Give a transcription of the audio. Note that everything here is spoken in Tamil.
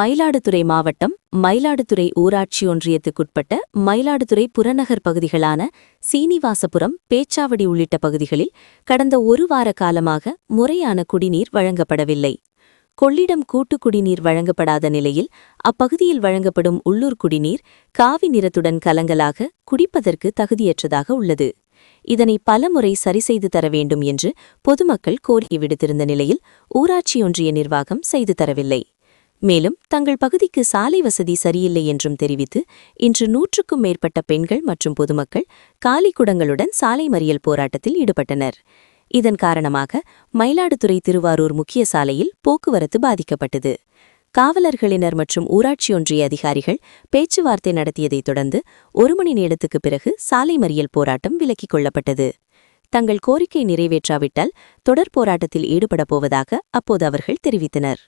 மயிலாடுதுறை மாவட்டம் மயிலாடுதுறை ஊராட்சி ஒன்றியத்துக்குட்பட்ட மயிலாடுதுறை புறநகர் பகுதிகளான சீனிவாசபுரம், பேச்சாவடி உள்ளிட்ட பகுதிகளில் கடந்த ஒரு வார காலமாக முறையான குடிநீர் வழங்கப்படவில்லை. கொள்ளிடம் கூட்டு குடிநீர் வழங்கப்படாத நிலையில் அப்பகுதியில் வழங்கப்படும் உள்ளூர் குடிநீர் காவி நிறத்துடன் கலங்கலாக குடிப்பதற்கு தகுதியற்றதாக உள்ளது. இதனை பலமுறை சரிசெய்து தர வேண்டும் என்று பொதுமக்கள் கோரிக்கை விடுத்திருந்த நிலையில் ஊராட்சி ஒன்றிய நிர்வாகம் செய்து தரவில்லை. மேலும் தங்கள் பகுதிக்கு சாலை வசதி சரியில்லை என்றும் தெரிவித்து இன்று 100க்கும் மேற்பட்ட பெண்கள் மற்றும் பொதுமக்கள் காலி குடங்களுடன் சாலை மறியல் போராட்டத்தில் ஈடுபட்டனர். இதன் காரணமாக மயிலாடுதுறை திருவாரூர் முக்கிய சாலையில் போக்குவரத்து பாதிக்கப்பட்டது. காவலர்களினர் மற்றும் ஊராட்சி ஒன்றிய அதிகாரிகள் பேச்சுவார்த்தை நடத்தியதைத் தொடர்ந்து 1 மணி நேரத்துக்குப் பிறகு சாலை மறியல் போராட்டம் விலக்கிக் கொள்ளப்பட்டது. தங்கள் கோரிக்கை நிறைவேற்றாவிட்டால் தொடர் போராட்டத்தில் ஈடுபடப் போவதாக அப்போது அவர்கள் தெரிவித்தனர்.